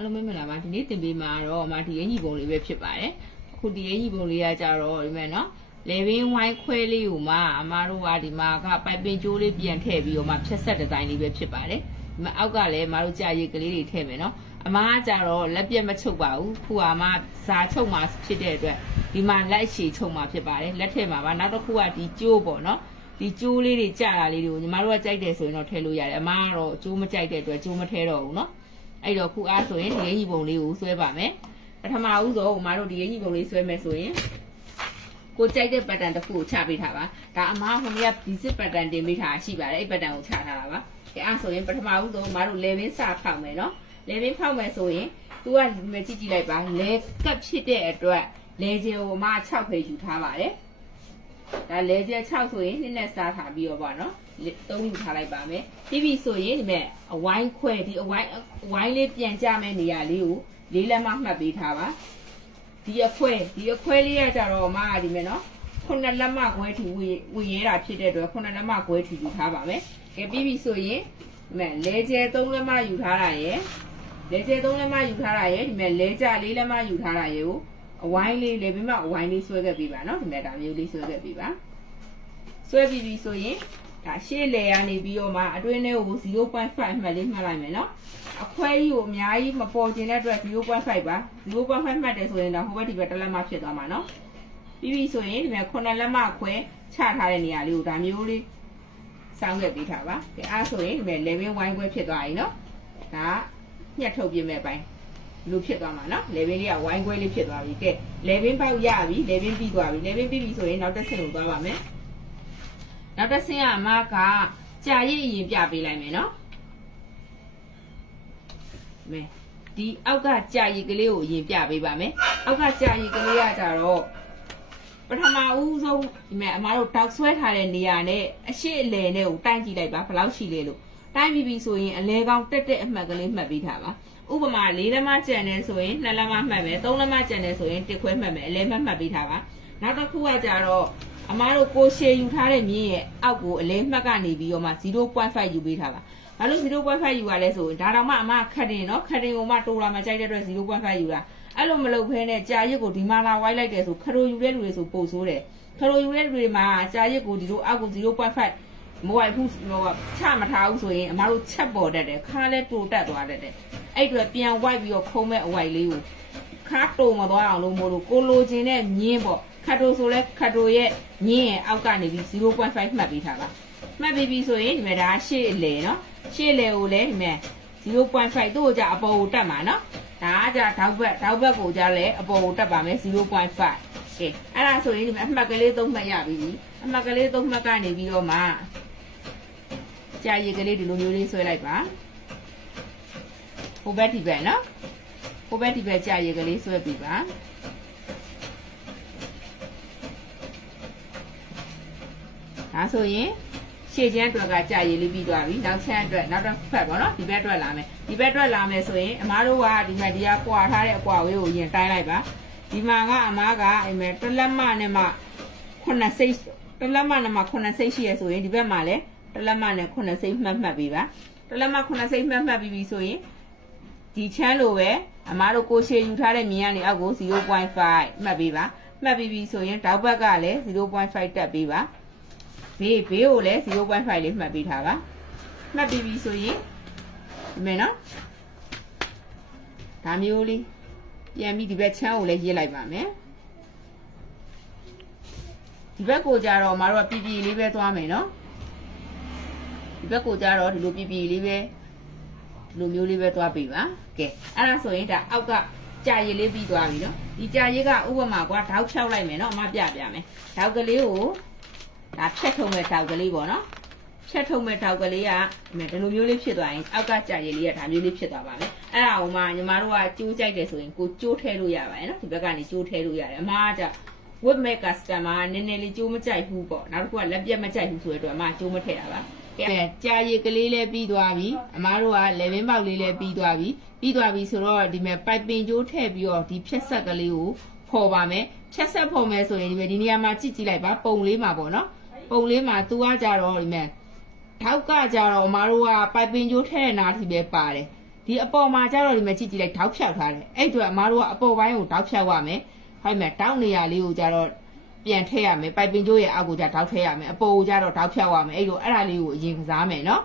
အားလုံးမင်္ဂလာပါဒီနေ့တင်ပေးမှာတော့အမဒီအင်ကြီးပုံလေးပဲဖြစ်ပါတယ်အခုဒီအင်ကြီးပုံလေးကကြတော့ဒီမဲ့နော်လေဘင်းဝိုင်းခွဲလေးကိုမှအမတို့ကဒီမှာကပိုက်ပင်ကျိုးလေးပြန်ထည့်ပြီးတော့မှဖြတ်ဆက်ဒီဇိုင်းလေးပဲဖြစ်ပါတယ်ဒီမှာအောက်ကလည်းအမတို့ကြာရည်ကလေးတွေထည့်မယ်နော်အမကကြတော့လက်ပြတ်မချုပ်ပါဘူးခုကအမဇာချုပ်မှာဖြစ်တဲ့အတွက်ဒီမှာလက်ရှည်ချုပ်မှာဖြစ်ပါတယ်လက်ထည့်မှာပါနောက်တစ်ခုကဒီကျိုးပေါ့နော်ဒီကျိုးလေးတွေကြာတာလေးတွေကိုညီမတို့ကကြိုက်တယ်ဆိုရင်တော့ထည့်လို့ရတယ်အမကတော့ကျိုးမကြိုက်တဲ့အတွက်ကျိုးမထည့်တော့ဘူးနော်အဲ့တော့ခုအားဆိုရင်ဒီအင်ကြီးပုံလေးကိုဆွဲပါမယ်ပထမဦးဆုံးအမတို့ဒီအင်ကြီးပုံလေးဆွဲမယ်ဆိုရင်ကိုကြိုက်တဲ့ပတ်တန်တစ်ခုကိုချပေးထားပါဒါအမကဟိုနေ့ကဒီစစ်ပတ်တန်တင်ပေးထားရှိပါတယ်အဲ့ပတ်တန်ကိုချထားတာပါအဲ့အားဆိုရင်ပထမဦးဆုံးအမတို့လေဘင်းစဖောက်မယ်နော်လေဘင်းဖောက်မယ်ဆိုရင်သူကဒီမှာကြည့်လိုက်ပါလေကပ်ဖြစ်တဲ့အတွက်လေကျင်ကိုအမ6ဖေယူထားပါတယ်ဒါလေကျင်6ဆိုရင်နည်းနည်းစားထားပြီးတော့ပေါ့နော်3ယူထားလိုက်ပါမယ်ပြီးပြီဆိုရင်ဒီမဲ့အဝိုင်းခွဲဒီအဝိုင်းလေးပြန်ကြမဲ့နေရာလေးကိုလေးလက်မမှတ်ပေးထားပါဒီအခွဲလေးကကြတော့အမကဒီမဲ့နော်ခုနှစ်လက်မခွဲထီဝေရဲတာဖြစ်တဲ့အတွက်ခုနှစ်လက်မခွဲထီယူထားပါမယ်ကဲပြီးပြီဆိုရင်ဒီမဲ့လဲကျဲ3လက်မယူထားတာရယ်လဲကျဲ3လက်မယူထားတာရယ်ဒီမဲ့လဲကျ4လက်မယူထားတာရယ်ကိုအဝိုင်းလေးလေပြီးမှအဝိုင်းလေးဆွဲခဲ့ပြီးပါနော်ဒီမဲ့ဒါမျိုးလေးဆွဲခဲ့ပြီးပါဆွဲပြီးပြီဆိုရင်ဒါရှေ့လေကနေပြီးတော့မှအတွင်းထဲကို 0.5 မှတ်လေးမှတ်လိုက်မယ်နော်အခွဲကြီးကိုအများကြီးမပေါ်ကျင်တဲ့အတွက် 0.5 ပါ 0.5 မှတ်တယ်ဆိုရင်တော့ဟိုဘက်ဒီဘက်တစ်လက်မဖြစ်သွားမှာနော်ပြီးပြီဆိုရင်ဒီမှာ9လက်မခွဲချထားတဲ့နေရာလေးကိုဒါမျိုးလေးစောင်းခဲ့ပေးထားပါကဲအားဆိုရင်ဒီမှာ level ဝိုင်းခွဲဖြစ်သွားပြီနော်ဒါညှက်ထုတ်ပြမဲ့ပိုင်းလို့ဖြစ်သွားမှာနော် level လေးကဝိုင်းခွဲလေးဖြစ်သွားပြီကဲ level ပေါက်ရပြီ level ပြီးသွားပြီ level ပြီးပြီဆိုရင်နောက်တစ်ဆင့်ကိုသွားပါမယ်နောက်တစ်ဆင့်ကအမကကြာရည်အရင်ပြပေးလိုက်မယ်နော်မဲဒီအောက်ကကြာရည်ကလေးကိုအရင်ပြပေးပါမယ်အောက်ကကြာရည်ကလေးကကြတော့ပထမဦးဆုံးဒီမဲ့အမတို့တောက်ဆွဲထားတဲ့နေရာနဲ့အရှိအလယ်နဲ့ကိုတိုင်းကြည့်လိုက်ပါဘယ်လောက်ရှိလဲလို့တိုင်းပြီးပြီဆိုရင်အလဲကောင်းတက်တဲ့အမှတ်ကလေးမှတ်ပေးထားပါဥပမာ4လက်မကျန်နေဆိုရင်2လက်မမှတ်မယ်3လက်မကျန်နေဆိုရင်1ခွဲမှတ်မယ်အလဲမှတ်ပေးထားပါနောက်တစ်ခုကကြတော့အမားတို့ကိုရှေယူထားတဲ့မြင်းရဲ့အောက်ကိုအလဲမှတ်ကနေပြီးတော့မှ 0.5 ယူပေးထားပါဘာလို့ 0.5 ယူရလဲဆိုရင်ဒါတော့မှအမခတ်တင်နော်ခတ်တင်ကိုမှတိုးလာမှကြိုက်တဲ့အတွက် 0.5 ယူတာအဲ့လိုမလုပ်ဖဲနဲ့ကြာရစ်ကိုဒီမှာလာဝိုင်းလိုက်တယ်ဆိုခရိုယူတဲ့လူတွေဆိုပို့ဆိုးတယ်ခရိုယူတဲ့လူတွေမှာကြာရစ်ကိုဒီလိုအောက်ကို 0.5 မဝိုက်ဘူးဟိုချမထားဘူးဆိုရင်အမတို့ချက်ပေါ်တတ်တယ်ခါလဲတိုးတက်သွားတတ်တယ်အဲ့အတွက်ပြန်ဝိုက်ပြီးတော့ခုံးမဲ့အဝိုက်လေးကိုခါတိုးမသွားအောင်လို့မို့လို့ကိုလိုချင်တဲ့မြင်းပေါ့ခတ်တိုဆိုလဲခတ်တိုရဲ့မြင်းရဲ့အောက်ကနေပြီး 0.5 မှတ်ပေးထားပါမှတ်ပြီးပြီဆိုရင်ဒီမှာဒါရှေ့လေနော်ရှေ့လေကိုလည်းဒီမှာ 0.5 သူ့ကိုကြအပေါ်ကိုတက်မှာနော်ဒါကကြထောက်ဘက်ကိုကြလဲအပေါ်ကိုတက်ပါမယ် 0.5 ကဲအဲ့ဒါဆိုရင်ဒီမှာအမှတ်ကလေး3မှတ်ရပြီအမှတ်ကလေး3မှတ်ကနေပြီးတော့မှကြာရည်ကလေးဒီလိုမျိုးလေးဆွဲလိုက်ပါဟိုဘက်ဒီဘက်နော်ဟိုဘက်ဒီဘက်ကြာရည်ကလေးဆွဲပြီးပါဒါဆိုရင်ရှေ့ချမ်းအတွက်ကကြာရည်လေးပြီးသွားပြီနောက်ချမ်းအတွက်နောက်တစ်ဖက်ပေါ့နော်ဒီဘက်အတွက်လာမယ်ဒီဘက်အတွက်လာမယ်ဆိုရင်အမားတို့ကဒီမှာဒီကကွာထားတဲ့အကွာဝေးကိုရင်တိုင်းလိုက်ပါဒီမှာကအမားကအဲ့မဲ့တစ်လက်မနဲ့မှ9စိတ်တစ်လက်မနဲ့မှ9စိတ်ရှိရဆိုရင်ဒီဘက်မှာလည်းတစ်လက်မနဲ့9စိတ်မှတ်ပေးပါတစ်လက်မ9စိတ်မှတ်ပြီးပြီဆိုရင်ဒီချမ်းလိုပဲအမားတို့ကိုရှေယူထားတဲ့မြင်ကနေအောက်ကို 0.5 မှတ်ပေးပါမှတ်ပြီးပြီဆိုရင်တောက်ဘက်ကလည်း 0.5 တက်ပေးပါဘေးကိုလည်း 0.5 လေးမှတ်ပေးထားပါမှတ်ပြီးပြီဆိုရင်ဒီမဲ့နော်ဒါမျိုးလေးပြန်ပြီးဒီဘက်ချမ်းကိုလည်းရေးလိုက်ပါမယ်ဒီဘက်ကိုကြတော့မတို့ကပြပြလေးပဲသွားမယ်နော်ဒီဘက်ကိုကြတော့ဒီလိုပြပြလေးပဲဒီလိုမျိုးလေးပဲသွားပြီပါကဲအဲ့ဒါဆိုရင်ဒါအောက်ကကြာရည်လေးပြီးသွားပြီနော်ဒီကြာရည်ကဥပမာကွာထောက်ဖြောက်လိုက်မယ်နော်အမပြမယ်ထောက်ကလေးကိုဒါဖြတ်ထုံမဲ့ထောက်ကလေးပေါ့နော်ဖြတ်ထုံမဲ့ထောက်ကလေးကဒီလိုမျိုးလေးဖြစ်သွားရင်အောက်ကကြာရည်လေးကဒါမျိုးလေးဖြစ်သွားပါမယ်အဲ့ဒါကိုမှညီမတို့ကကျိုးကြိုက်တယ်ဆိုရင်ကိုကျိုးထဲလို့ရပါတယ်နော်ဒီဘက်ကနေကျိုးထဲလို့ရတယ်အမကweb make customer နည်းနည်းလေးကျိုးမကြိုက်ဘူးပေါ့နောက်တစ်ခုကလက်ပြတ်မကြိုက်ဘူးဆိုတဲ့အတွက်အမကျိုးမထည့်တာပါကဲကြာရည်ကလေးလည်းပြီးသွားပြီအမတို့က level ပေါက်လေးလည်းပြီးသွားပြီဆိုတော့ဒီမဲ့ပိုက်ပင်ကျိုးထည့်ပြီးတော့ဒီဖြတ်ဆက်ကလေးကိုဖော်ပါမယ်ဖြတ်ဆက်ဖော်မယ်ဆိုရင်ဒီနေရာမှာကြည့်လိုက်ပါပုံလေးမှာပေါ့နော်ပုံလေးမှာသူကကြတော့ဒီမဲ့ထောက်ကကြတော့အမတို့ကပိုက်ပင်ကျိုးထည့်နာထိပဲပါတယ်ဒီ ဒီအပေါ်မှာကျတော့ဒီမှာကြည့်ကြည့်လိုက်တောက်ဖြောက်ထားတယ်အဲ့အတွက်အမားတို့ကအပေါ်ပိုင်းကိုတောက်ဖြောက်ရမယ်ဟုတ်မယ်တောက်နေရလေးကိုကျတော့ပြန်ထည့်ရမယ်ပိုက်ပင်ကျိုးရဲ့အောက်ကိုကျတောက်ထည့်ရမယ်အပေါ်ကိုကျတော့တောက်ဖြောက်ရမယ်အဲ့လိုအဲ့ဒါလေးကိုအရင်ကစားမယ်နော်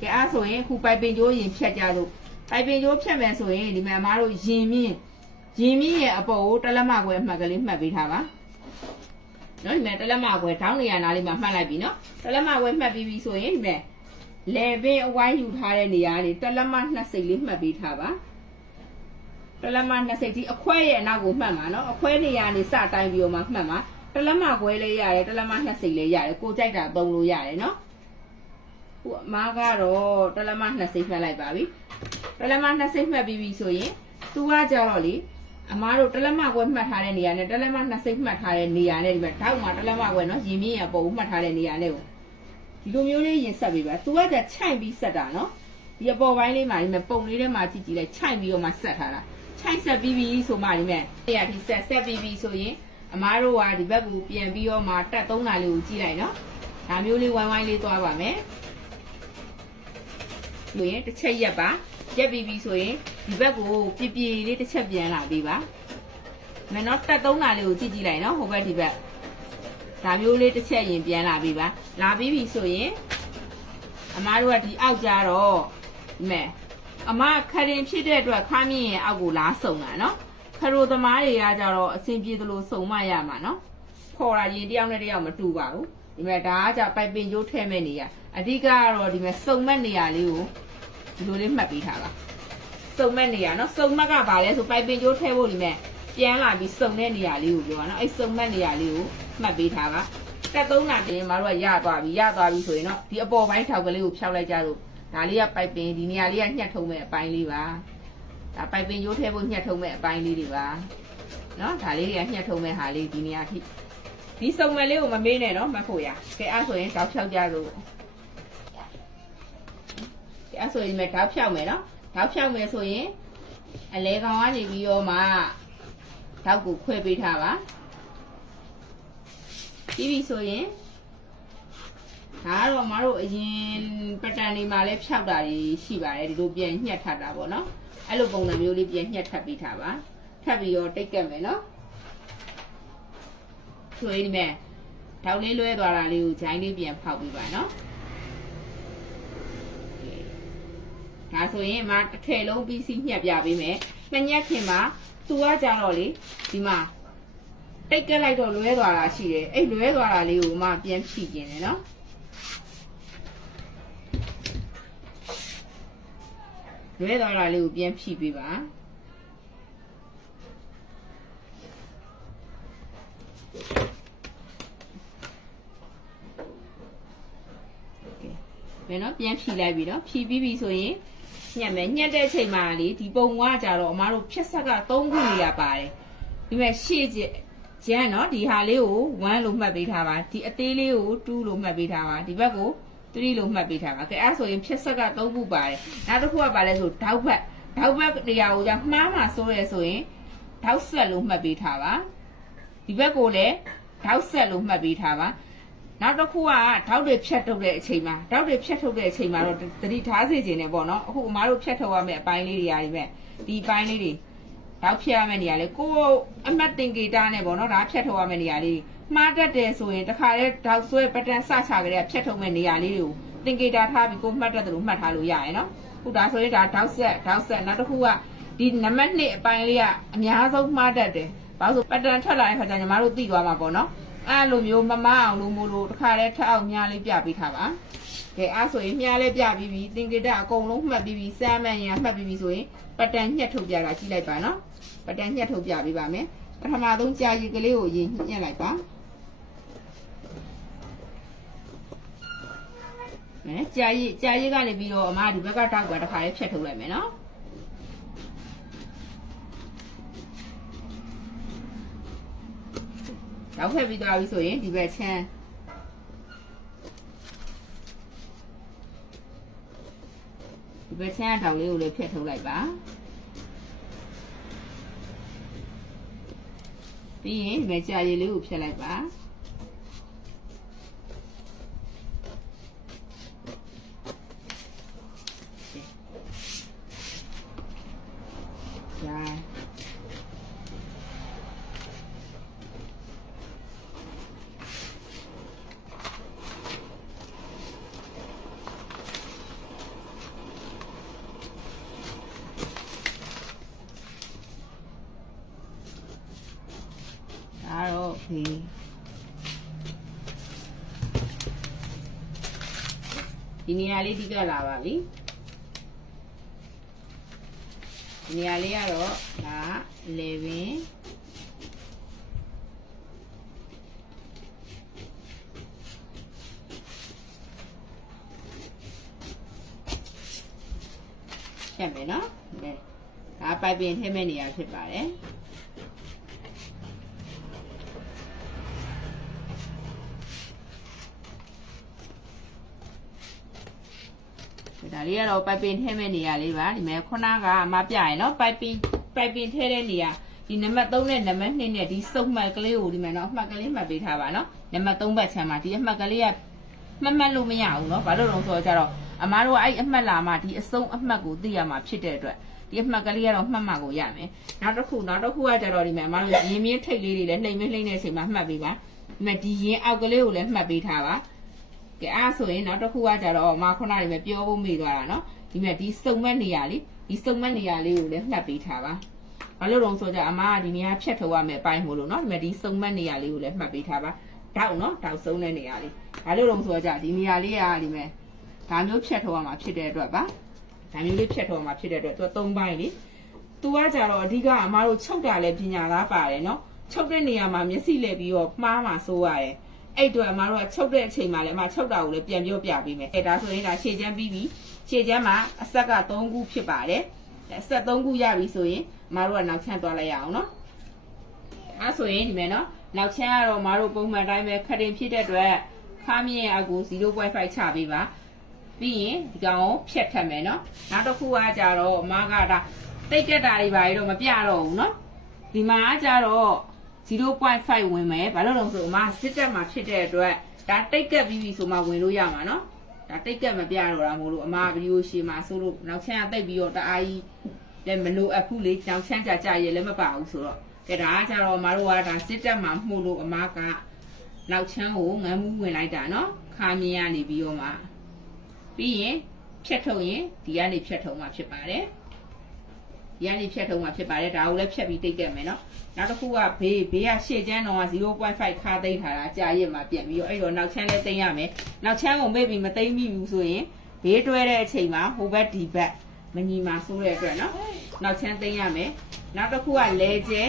ကဲအဲ့ဆိုရင်အခုပိုက်ပင်ကျိုးရင်ဖြတ်ကြလို့ပိုက်ပင်ကျိုးဖြတ်မယ်ဆိုရင်ဒီမှာအမားတို့ရင်မြင့်ရဲ့အပေါ်ကိုတလက်မခွဲအမှတ်ကလေးမှတ်ပေးထားပါနော်ဒီမှာတလက်မခွဲထောင်းနေရနာလေးမှာမှတ်လိုက်ပြီနော်တလက်မခွဲမှတ်ပြီးပြီဆိုရင်ဒီမှာလေပင်အဝိုင်းယူထားတဲ့နေရာကနေတလက်မ2စိတ်လေးမှတ်ပေးထားပါတလက်မ2စိတ်ဒီအခွဲရဲ့အနောက်ကိုမှတ်မှာနော်အခွဲနေရာနေစတိုင်းပြီးတော့မှမှတ်မှာတလက်မခွဲလေးရတယ်တလက်မ2စိတ်လေးရတယ်ကိုကြိုက်တာသုံးလို့ရတယ်နော်ဟိုအမားကတော့တလက်မ2စိတ်မှတ်လိုက်ပါပြီတလက်မ2စိတ်မှတ်ပြီးပြီဆိုရင်သူကကြတော့လေအမားတို့တလက်မခွဲမှတ်ထားတဲ့နေရာနဲ့တလက်မ2စိတ်မှတ်ထားတဲ့နေရာနဲ့ဒီမှာတောက်မှာတလက်မခွဲနော်ရင်မြင့်ရပုံမှတ်ထားတဲ့နေရာနဲ့ကိုဒီလိုမျိုးလေးရင်ဆက်ပေးပါသူကကြခြိုက်ပြီးဆက်တာနော်ဒီအပေါ်ပိုင်းလေးမှာဒီမှာပုံလေးထဲမှာကြည့်ကြည့်လိုက်ခြိုက်ပြီးတော့မှဆက်ထားတာခြိုက်ဆက်ပြီးပြီဆိုမှဒီမဲ့နေရာဒီဆက်ပြီးပြီဆိုရင်အမားတို့ကဒီဘက်ကိုပြန်ပြီးတော့မှတက်သုံးတာလေးကိုကြည့်လိုက်နော်ဒါမျိုးလေးဝိုင်းဝိုင်းလေးသွားပါမယ်လို့ရင်တစ်ချက်ရက်ပါရက်ပြီးပြီဆိုရင်ဒီဘက်ကိုပြပြလေးတစ်ချက်ပြန်လာပေးပါမယ်နော်တက်သုံးတာလေးကိုကြည့်ကြည့်လိုက်နော်ဟိုဘက်ဒီဘက်ဒါမျိုးလေးတစ်ချက်ရင်ပြန်လာပြီပါလာပြီးပြီဆိုရင်အမားတို့ကဒီအောက်ကြတော့မဲအမခရင်ဖြစ်တဲ့အတွက်ခါမြင့်ရင်အောက်ကိုလားစုံတာနော်ခရိုသမားတွေကကြတော့အဆင်ပြေသလိုစုံမရမှာနော်ခေါ်တာရင်တယောက်နဲ့တယောက်မတူပါဘူးဒီမဲ့ဒါကကြပိုက်ပင်ကျိုးထဲမဲ့နေရအဓိကကတော့ဒီမဲ့စုံမဲ့နေရလေးကိုဒီလိုလေးမှတ်ပေးထားပါစုံမဲ့နေရနော်စုံမက်ကဘာလဲဆိုပိုက်ပင်ကျိုးထဲဖို့ဒီမဲ့ပြန်လာပြီးစုံတဲ့နေရာလေးကိုပြောပါနော်အဲ့စုံမဲ့နေရာလေးကိုမှတ်ပေးထားပါတက်သုံးတာတင်မတို့ကရသွားပြီဆိုရင်တော့ဒီအပေါ်ပိုင်းထောက်ကလေးကိုဖြောက်လိုက်ကြလို့ဒါလေးကပိုက်ပင်ဒီနေရာလေးကညှက်ထုံးမဲ့အပိုင်းလေးပါဒါပိုက်ပင်ရိုးထဲဖို့ညှက်ထုံးမဲ့အပိုင်းလေးတွေပါနော်ဒါလေးတွေကညှက်ထုံးမဲ့ဟာလေးဒီနေရာထိဒီစုံမဲ့လေးကိုမမေးနဲ့နော်မှတ်ဖို့ရကဲအဲ့ဆိုရင်တောက်ဖြောက်ကြလို့ကဲအဲ့ဆိုရင်ဒီမဲ့တောက်ဖြောက်မယ်နော်တောက်ဖြောက်မယ်ဆိုရင်အလဲကောင်ကနေပြီးတော့မှတောက်ကိုခွဲပေးထားပါပြီးပြီဆိုရင်ဒါကတော့မတို့အရင်ပတန်တွေမှာလည်းဖြောက်တာတွေရှိပါတယ်ဒီလိုပြန်ညှက်ထပ်တာပေါ့နော်အဲ့လိုပုံစံမျိုးလေးပြန်ညှက်ထပ်ပေးထားပါထပ်ပြီးတော့တိတ်ကက်မယ်နော်ဆိုရင်ဒီမဲ့ထောက်လေးလွဲသွားတာလေးကိုဂျိုင်းလေးပြန်ဖောက်ပေးပါနော်ဒါဆိုရင်မတစ်ထည်လုံးပြီးစီးညှက်ပြပေးမယ်မညှက်ခင်မှာသူကကြတော့လေဒီမှာတိတ်ကက်လိုက်တော့လွဲသွားတာရှိတယ်အဲ့လွဲသွားတာလေးကိုမှပြန်ဖြည့်ကျင်တယ်နော်လွဲသွားတာလေးကိုပြန်ဖြည့်ပေးပါမယ်နော်ပြန်ဖြည့်လိုက်ပြီနော်ဖြည့်ပြီးပြီဆိုရင်ညှက်မယ်ညှက်တဲ့အချိန်မှာလေဒီပုံကကြတော့အမားတို့ဖြက်ဆက်က3ခုနေရပါတယ်ဒီမဲ့ရှေ့ကျန်နော်ဒီဟာလေးကို1လို့မှတ်ပေးထားပါဒီအသေးလေးကို2လို့မှတ်ပေးထားပါဒီဘက်ကို3လို့မှတ်ပေးထားပါကဲအဲ့ဆိုရင်ဖြက်ဆက်က3ခုပါတယ်နောက်တစ်ခုကပါလဲဆိုထောက်ဘက်နေရာကိုကြောင့်မှားမှာစိုးရဲဆိုရင်ထောက်ဆက်လို့မှတ်ပေးထားပါဒီဘက်ကိုလည်းထောက်ဆက်လို့မှတ်ပေးထားပါနောက်တစ်ခုကထောက်တွေဖြတ်ထုတ်တဲ့အချိန်မှာတော့တတိထားစေခြင်းနဲ့ပေါ့နော်အခုအမားတို့ဖြတ်ထုတ်ရမယ့်အပိုင်းလေးတွေရာကြီးပဲဒီအပိုင်းလေးတွေတောက်ဖြတ်ရမယ့်နေရာလေးကိုအမတ်တင်ကေတာနဲ့ပေါ့နော်ဒါဖြတ်ထုတ်ရမယ့်နေရာလေးမှားတတ်တယ်ဆိုရင်တခါတည်းတောက်ဆွဲပတန်စချကြတဲ့ဖြတ်ထုတ်မယ့်နေရာလေးတွေကိုတင်ကေတာထားပြီးကိုမှတ်တတ်တယ်လို့မှတ်ထားလို့ရရယ်နော်ခုဒါဆိုရင်ဒါတောက်ဆက်နောက်တစ်ခုကဒီနံပါတ်2အပိုင်းလေးကအများဆုံးမှားတတ်တယ်ဘာလို့ဆိုပတန်ထွက်လာတဲ့ခါကျညီမတို့သိသွားမှာပေါ့နော်အဲ့လိုမျိုးမမအောင်လို့မို့လို့တခါတည်းထပ်အောင်မြားလေးပြပေးထားပါကဲအဲ့ဆိုရင်မြားလေးပြပြီးပြီတင်ကေတာအကုန်လုံးမှတ်ပြီးပြီစမ်းမှန်ရင်မှတ်ပြီးပြီဆိုရင်ပတန်ညှက်ထုတ်ပြတာကြည့်လိုက်ပါနော်ပတန်ညှက်ထုတ်ပြပေးပါမယ်ပထမဆုံးကြာရည်ကလေးကိုရင်ညှက်လိုက်ပါမယ်ကြာရည်ကနေပြီးတော့အမဒီဘက်ကတောက်ကတခါလေးဖြတ်ထုတ်လိုက်မယ်နော်တောက်ဖက်ပြီးသွားပြီဆိုရင်ဒီဘက်ချမ်းတောက်လေးကိုလည်းဖြတ်ထုတ်လိုက်ပါပြီးရင်ဒီဘက်ကြာရည်လေးကိုဖြတ်လိုက်ပါ ဒီနေရာလေးဒီကလာပါပြီဒီနေရာလေးကတော့ဒါ11ချက်မယ်နော်ဒါပိုက်ပင်ထည့်မဲ့နေရာဖြစ်ပါတယ်ဒါလေးကတော့ပိုက်ပင်ထည့်မဲ့နေရာလေးပါဒီမဲ့ခုနကအမပြရင်နော်ပိုက်ပင်ထည့်တဲ့နေရာဒီနံပါတ်3နဲ့နံပါတ်2နဲ့ဒီစုပ်မှတ်ကလေးကိုဒီမဲ့နော်အမှတ်ကလေးမှတ်ပေးထားပါနော်နံပါတ်3ဘက်ချမ်းမှာဒီအမှတ်ကလေးကမှတ်လို့မရဘူးနော်ဘာလို့လဲဆိုတော့ကြတော့အမားတို့ကအဲ့အမှတ်လာမှဒီအစုံအမှတ်ကိုသိရမှာဖြစ်တဲ့အတွက်ဒီအမှတ်ကလေးကတော့မှတ်မှကိုရမယ်နောက်တစ်ခုကကြတော့ဒီမဲ့အမားတို့ရင်းမြင်းထိတ်လေးတွေလည်းနှိမ်မတဲ့အချိန်မှာမှတ်ပေးပါဒီမဲ့ဒီရင်းအောက်ကလေးကိုလည်းမှတ်ပေးထားပါကဲအားဆိုရင်နောက်တစ်ခုကကြတော့မခုနကလည်းပြောဖို့မေ့သွားတာနော်ဒီမဲ့ဒီစုံမဲ့နေရာလေးဒီစုံမဲ့နေရာလေးကိုလည်းမှတ်ပေးထားပါဘာလို့လဲဆိုတော့အမားကဒီနေရာဖြတ်ထုတ်ရမယ်ပိုင်းမို့လို့နော်ဒီမဲ့ဒီစုံမဲ့နေရာလေးကိုလည်းမှတ်ပေးထားပါတောက်နော်တောက်စုံတဲ့နေရာလေးဘာလို့လဲဆိုတော့ဒီနေရာလေးကဒီမဲ့ဒါမျိုးဖြတ်ထုတ်ရမှာဖြစ်တဲ့အတွက်ပါဒါမျိုးလေးဖြတ်ထုတ်ရမှာဖြစ်တဲ့အတွက်သူက3ပိုင်းလေသူကကြတော့အဓိကအမားတို့ချုပ်တာလည်းပညာသားပါတယ်နော်ချုပ်တဲ့နေရာမှာမျက်စိလဲပြီးတော့မှားမှာစိုးရတယ်အဲ့တော့အမတို့ကချုပ်တဲ့အချိန်မှာလည်းအမချုပ်တာကိုလည်းပြန်ပြောပြပေးမယ်အဲ့ဒါဆိုရင်ဒါရှေ့ချမ်းပြီးပြီရှေ့ချမ်းမှာအဆက်က3ခုဖြစ်ပါတယ်အဆက်3ခုရပြီဆိုရင်အမတို့ကနောက်ချမ်းသွားလိုက်ရအောင်နော်အဲ့ဆိုရင်ဒီမဲ့နော်နောက်ချမ်းကတော့အမတို့ပုံမှန်တိုင်းပဲခတင်ဖြစ်တဲ့အတွက်ခါမြင့်အကူ 0.5 ချပေးပါပြီးရင်ဒီကောင်ကိုဖြတ်ထပ်မယ်နော်နောက်တစ်ခုကကြတော့အမကဒါတိတ်ကက်တာတွေပါတော့မပြတော့ဘူးနော်ဒီမှာကကြတော့0.5 ဝင်မယ်ဘာလို့လဲဆိုအမစစ်တက်မှာဖြစ်တဲ့အတွက်ဒါတိတ်ကက်ပြီးပြီဆိုမှဝင်လို့ရမှာနော်ဒါတိတ်ကက်မပြတော့တာမို့လို့အမဗီဒီယိုရှေ့မှာဆိုလို့နောက်ချမ်းကတိတ်ပြီးတော့တအားကြီးလည်းမလိုအပ်ဘူးလေနောက်ချမ်းကြရဲလည်းမပါဘူးဆိုတော့ကဲဒါကကြတော့အမတို့ကဒါစစ်တက်မှာမှုလို့အမကနောက်ချမ်းကိုငန်းမှုဝင်လိုက်တာနော်ခါမြင်ရနေပြီးတော့မှပြီးရင်ဖြတ်ထုတ်ရင်ဒီကနေဖြတ်ထုတ်မှာဖြစ်ပါတယ်ဒီကနေဖြတ်ထုတ်မှာဖြစ်ပါတယ်ဒါကိုလည်းဖြတ်ပြီးတိတ်ကက်မယ်နော်နောက်တစ်ခုကဘေးကရှေ့ချမ်းတော့0.5 ခါသိမ်းထားတာကြာရက်မှာပြန်ပြီးတော့အဲ့တော့နောက်ချမ်းလည်းသိမ်းရမယ်နောက်ချမ်းကိုမိတ်ပြီးမသိမ်းမိဘူးဆိုရင်ဘေးတွဲတဲ့အချိန်မှာဟိုဘက်ဒီဘက်မညီမှာဆိုတဲ့အတွက်နော်နောက်ချမ်းသိမ်းရမယ်နောက်တစ်ခုကလဲကျဲ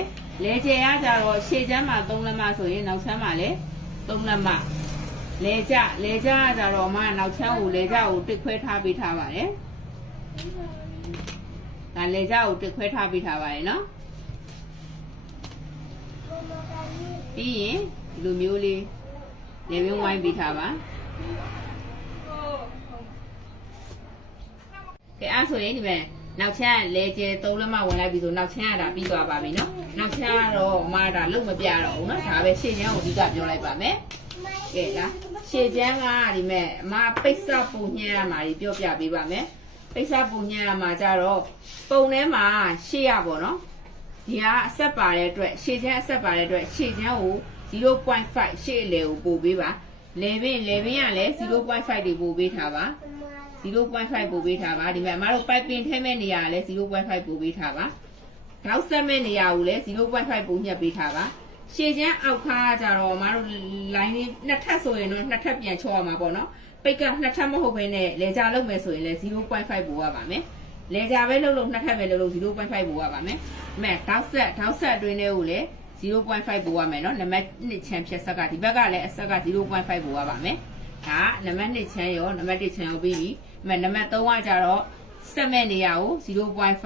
ကကြတော့ရှေ့ချမ်းမှာ3လက်မဆိုရင်နောက်ချမ်းမှာလည်း3လက်မလဲကျကကြတော့မှနောက်ချမ်းကိုလဲကျကိုတစ်ခွဲထားပေးထားပါတယ်ဒါလဲကျကိုတစ်ခွဲထားပေးထားပါတယ်နော်ပြီးရင်ဒီလိုမျိုးလေးလေဝင်းဝိုင်းပေးထားပါကဲအဲ့ဆိုရင်ဒီမဲ့နောက်ချမ်းလဲကျဲ3လက်မဝင်လိုက်ပြီဆိုနောက်ချမ်းကဒါပြီးသွားပါပြီနော်နောက်ချမ်းကတော့အမဒါလုံးမပြတော့ဘူးနော်ဒါပဲရှေ့ချမ်းကိုအဓိကပြောလိုက်ပါမယ်ကဲဒါရှေ့ချမ်းကဒီမဲ့အမပိတ်စပုံညံ့ရမှာကြီးပြောပြပေးပါမယ်ပိတ်စပုံညံ့ရမှာကြတော့ပုံထဲမှာရှေ့ရပါတော့ဒီကအဆက်ပါတဲ့အတွက်ရှေ့ချမ်းအဆက်ပါတဲ့အတွက်ရှေ့ချမ်းကို 0.5 ရှေ့လေကိုပို့ပေးပါလေဘင်းကလည်း 0.5 တွေပို့ပေးထားပါ0.5 ပို့ပေးထားပါဒီမှာအမတို့ပိုက်ပင်ထဲမဲ့နေရာကလည်း 0.5 ပို့ပေးထားပါနောက်ဆက်မဲ့နေရာကိုလည်း 0.5 ပို့ညှက်ပေးထားပါရှေ့ချမ်းအောက်ခါကြတော့အမတို့ line လေးနှစ်ထပ်ဆိုရင်တော့နှစ်ထပ်ပြန်ချောရမှာပေါ့နော်ပိတ်ကနှစ်ထပ်မဟုတ်ဘဲနဲ့လေကြာလုပ်မယ်ဆိုရင်လည်း 0.5 ပို့ရပါမယ်လေကြာပဲလုပ်နှစ်ထပ်ပဲလုပ် 0.5 ပို့ရပါမယ်မဲ့တောက်ဆက်အတွင်းလေးကိုလည်း0.5 ပို့ရမယ်နော်နံပါတ်2ချမ်းဖြတ်ဆက်ကဒီဘက်ကလည်းအဆက်က 0.5 ပို့ရပါမယ်ဒါနံပါတ်2ချမ်းရောနံပါတ်1ချမ်းရောပြီးပြီမဲ့နံပါတ်3ကကြတော့ဆက်မဲ့နေရာကို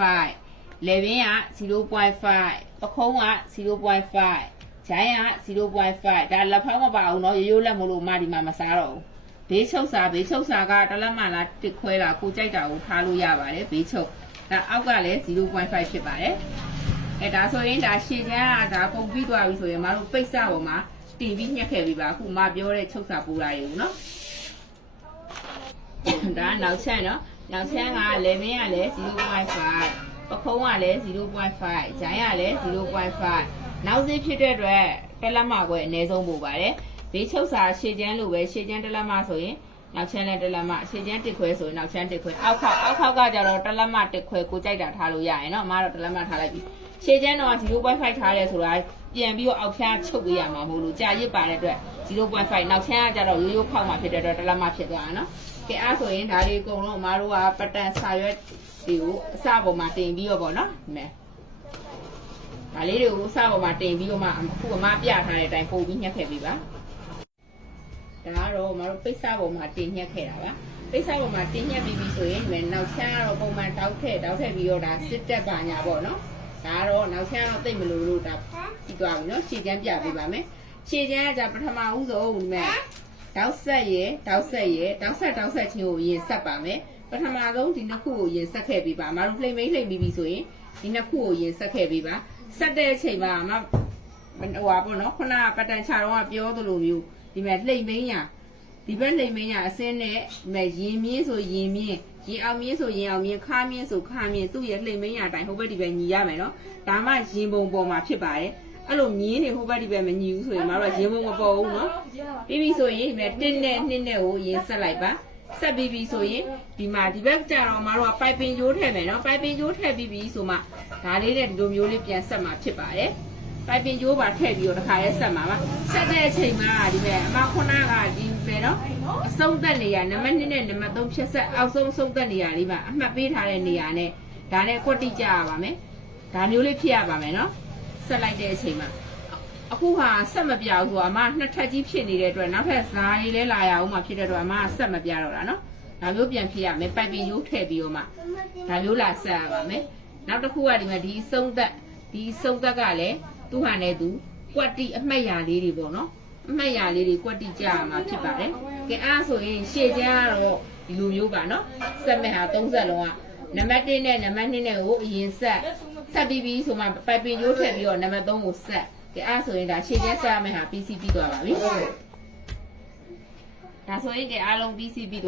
0.5 လေဘင်းက 0.5 ပခုံးက 0.5 ဂျိုင်းက 0.5 ဒါလက်ဖောင်းမပါဘူးเนาะရိုးလက်မလို့မဒီမှာမစားတော့ဘူးဘေးချုပ်စာကတလက်မလားတစ်ခွဲတာကိုကြိုက်တာကိုထားလို့ရပါတယ်ဘေးချုပ်ဒါအောက်ကလည်း 0.5 ဖြစ်ပါတယ်အဲဒါဆိုရင်ဒါရှေ့ချမ်းကဒါပုံပြီးသွားပြီဆိုရင်မတို့ပိတ်စပေါ်မှာတင်ပြီးညှက်ခဲ့ပြီပါအခုမပြောတဲ့ချုပ်စာပူတာတွေကိုเนาะဒါနောက်ချမ်းเนาะနောက်ချမ်းကလည်းမင်းကလည်း 0.5 ပခုံးကလည်း 0.5 ဂျိုင်းကလည်း 0.5 နောက်စေးဖြစ်တဲ့အတွက်တက်လက်မကွယ်အနည်းဆုံးပို့ပါတယ်ဘေးချုပ်စာရှေ့ချမ်းလိုပဲရှေ့ချမ်းတက်လက်မဆိုရင်နောက်ချမ်းလည်းတက်လက်မရှေ့ချမ်းတစ်ခွဲဆိုရင်နောက်ချမ်းတစ်ခွဲအောက်ခေါက်ကကြတော့တက်လက်မတစ်ခွဲကိုကြိုက်တာထားလို့ရရင်เนาะအမတော့တက်လက်မထားလိုက်ပြီ ရှေ့ကျန်းတော့ 0.5 ထားရဲဆိုတာပြန်ပြီးတော့အောက်ဖြားချုပ်ပေးရမှာမဟုတ်လို့ကြာရစ်ပါတဲ့အတွက် 0.5 နောက်ချမ်းကကြတော့ရိုးရိုးခောက်မှဖြစ်တဲ့အတွက်တလက်မှဖြစ်သွားတာနော်ကဲအဲ့ဆိုရင်ဒါလေးအကုန်လုံးအမားတို့ကပတန်စာရွက်တွေကိုအစပေါ်မှာတင်ပြီးတော့ပေါ့နော်ဒီမဲ့ဒါလေးတွေကိုအစပေါ်မှာတင်ပြီးတော့မှအခုအမပြထားတဲ့အတိုင်းပို့ပြီးညှက်ခဲ့ပြီပါဒါကတော့အမတို့ပိတ်စပေါ်မှာတင်ညှက်ခဲ့တာပါပိတ်စပေါ်မှာတင်ညှက်ပြီးပြီဆိုရင်ဒီမဲ့နောက်ချမ်းကတော့ပုံမှန်တောက်ထည့်ပြီးတော့ဒါစစ်တက်ပါညာပေါ့နော်ဒါကတော့နောက်ချမ်းတော့တိတ်မလို့လို့ဒါပြီးသွားပြီနော်ခြေချမ်းပြပေးပါမယ်ခြေချမ်းကじゃပထမဦးဆုံးဒီမဲ့တောက်ဆက်တောက်ဆက်ချင်းကိုရင်ဆက်ပါမယ်ပထမဆုံးဒီနှစ်ခုကိုရင်ဆက်ခဲ့ပြီးပါအမတို့လှိမ့်ပြီးပြီဆိုရင်ဒီနှစ်ခုကိုရင်ဆက်ခဲ့ပြီးပါဆက်တဲ့အချိန်မှာအမဟိုပါပေါ့နော်ခုနကပတန်ချတော့ကပြောသလိုမျိုးဒီမဲ့လှိမ့်မင်းညာဒီဘက်လှိမ့်မင်းညာအစင်းနဲ့ဒီမဲ့ရင်မြင့်ဆိုရင်မြင့်ရင်အောင်မြင့်ဆိုရင်အောင်မြင့်ခါမြင့်ဆိုခါမြင့်သူ့ရဲ့လှိမ့်မင်းညာအတိုင်းဟိုဘက်ဒီဘက်ညီရမယ်နော်ဒါမှရင်ပုံပေါ်မှာဖြစ်ပါတယ်အဲ့လိုမြင်းနေဟိုဘက်ဒီဘက်မညီဘူးဆိုရင်မတို့ကရင်ပုံမပေါ်ဘူးနော်ပြီးပြီဆိုရင်ဒီမဲ့1နဲ့2နဲ့ကိုရင်ဆက်လိုက်ပါဆက်ပြီးပြီဆိုရင်ဒီမှာဒီဘက်ကျတော့မတို့ကပိုက်ပင်ကျိုးထည့်မယ်နော်ပိုက်ပင်ကျိုးထည့်ပြီးပြီဆိုမှဒါလေးနဲ့ဒီလိုမျိုးလေးပြန်ဆက်မှာဖြစ်ပါတယ်ပိုက်ပင်ကျိုးပါထည့်ပြီးတော့တစ်ခါရဲဆက်မှာပါဆက်တဲ့အချိန်မှာဒီမဲ့အမခုနကဒီပဲနော်အဆုံးသက်နေရနံပါတ်2နဲ့နံပါတ်3ဖြတ်ဆက်အောက်ဆုံးဆုံးသက်နေရလေးမှာအမှတ်ပေးထားတဲ့နေရာနဲ့ဒါနဲ့ကွက်တိကြရပါမယ်ဒါမျိုးလေးဖြစ်ရပါမယ်နော်ဆက်လိုက်တဲ့အချိန်မှာအခုဟာဆက်မပြဘူးဆိုတော့အမနှစ်ထပ်ကြီးဖြစ်နေတဲ့အတွက်နောက်ထပ်ဇာရီလဲလာရအောင်မှဖြစ်တဲ့အတွက်အမဆက်မပြတော့တာနော်ဒါမျိုးပြန်ဖြစ်ရမယ်ပိုက်ပင်ရိုးထည့်ပြီးတော့မှဒါမျိုးလာဆက်ရပါမယ်နောက်တစ်ခုကဒီမှာဒီစုံသက်ကလည်းသူ့ဟာနဲ့သူကွက်တိအမှတ်ရာလေးတွေပေါ့နော်အမှတ်ရာလေးတွေကွက်တိကြရမှာဖြစ်ပါတယ်ကဲအားဆိုရင်ရှေ့ကျန်းကတော့ဒီလိုမျိုးပါနော်ဆက်မဲ့ဟာ30လုံးကနံပါတ်1နဲ့နံပါတ်2နဲ့ကိုအရင်ဆက်ပြီးဆိုမှပိုက်ပင်ရိုးထည့်ပြီးတော့နံပါတ်3ကိုဆက်ကဲအဲ့ဆိုရင်ဒါရှေ့ကျန်းဆက်ရမယ့်ဟာ PC ပြီးသွားပါပြီဒါဆိုရင်ကဲအားလုံး PC ပြီးသွား